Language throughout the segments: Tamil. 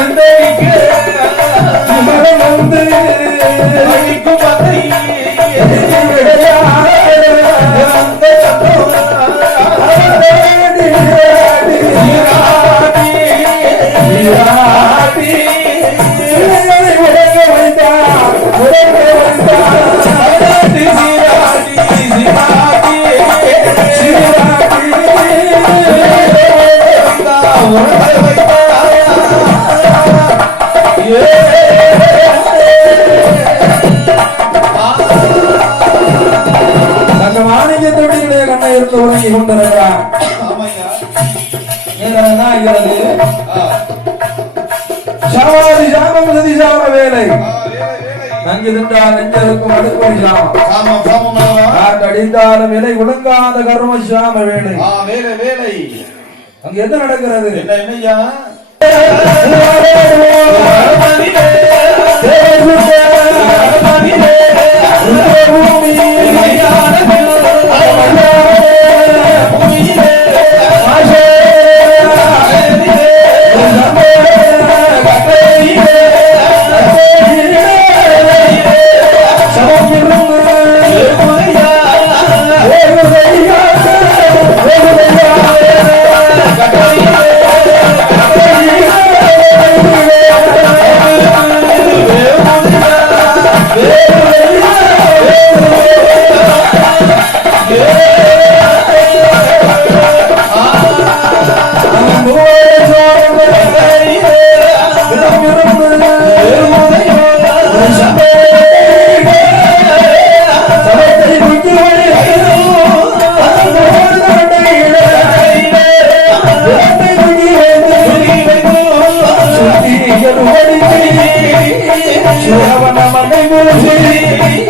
மனம் கொண்டிருக்கிறார் நேரம் ஆகிறது சாவாதி சாமம் சதி சாம வேலை. தின்றால் நெஞ்சருக்கும் அடுப்படி சாமம் காட்டடித்தாலும் விலை ஒழுங்காத கர்ம சாம வேலை. அங்க என்ன நடக்கிறது? என்ன தேவசுத்த mama mama mama mama mama mama mama mama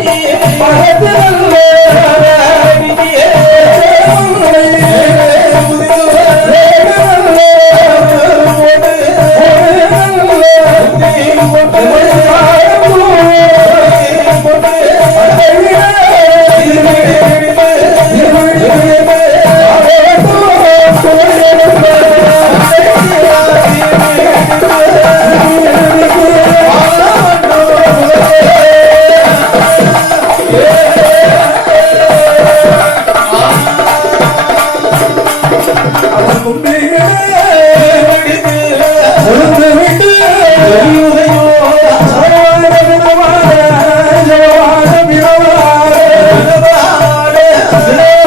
Let's.